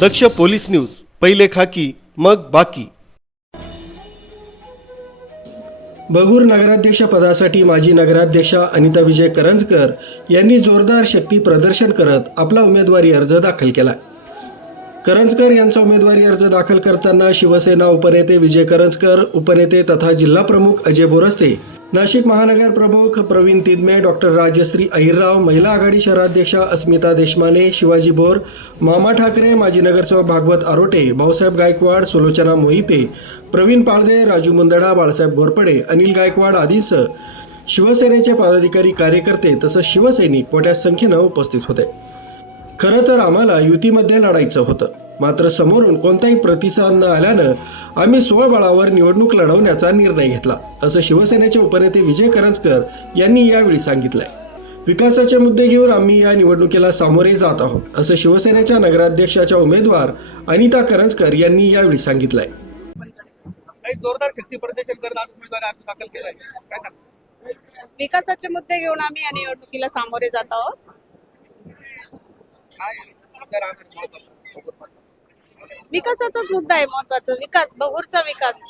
दक्ष police news पहिले खाकी मग बाकी. बगूर नगराध्यक्ष पदासाठी माजी नगराध्यक्षा अनिता विजय करंजकर यांनी जोरदार शक्ती प्रदर्शन करत आपला उमेदवारी अर्ज दाखल केला. करंजकर यांचा उमेदवारी अर्ज दाखल करताना शिवसेना उपनेते विजय करंजकर उपनेते तथा जिल्हाप्रमुख अजय बोरस्ते नाशिक महानगर प्रमुख प्रवीण तिदमे डॉक्टर राजश्री अहिरराव महिला आघाडी शहराध्यक्षा अस्मिता देशमाने शिवाजी बोर मामा ठाकरे माजी नगरसेवक भागवत आरोटे भाऊसाहेब गायकवाड सुलोचना मोहिते प्रवीण पाळदे राजू मुंदडा बाळासाहेब घोरपडे अनिल गायकवाड आदींसह शिवसेनेचे पदाधिकारी कार्यकर्ते तसंच शिवसैनिक मोठ्या संख्येनं उपस्थित होते. खरं तर आम्हाला युतीमध्ये लढायचं होतं. मात्र समोरून कोणताही प्रतिसाद न आल्यानं आम्ही स्वबळावर निवडणूक लढवण्याचा निर्णय घेतला असं शिवसेनेचे उपनेते विजय करंजकर यांनी यावेळी सांगितलंय. विकासाचे मुद्दे घेऊन आम्ही या निवडणुकीला सामोरे जात आहोत असं शिवसेनेच्या नगराध्यक्षाच्या उमेदवार अनिता करंजकर यांनी यावेळी सांगितलंय. जोरदार शक्ती प्रदर्शन करत आज उमेदवारी अर्ज दाखल केलाय. काय सांगता? विकासाचे मुद्दे घेऊन आम्ही या निवडणुकीला सामोरे जात आहोत? मुद्दा विकासाचाच मुद्दा आहे महत्त्वाचा. विकास बगूरचा विकास.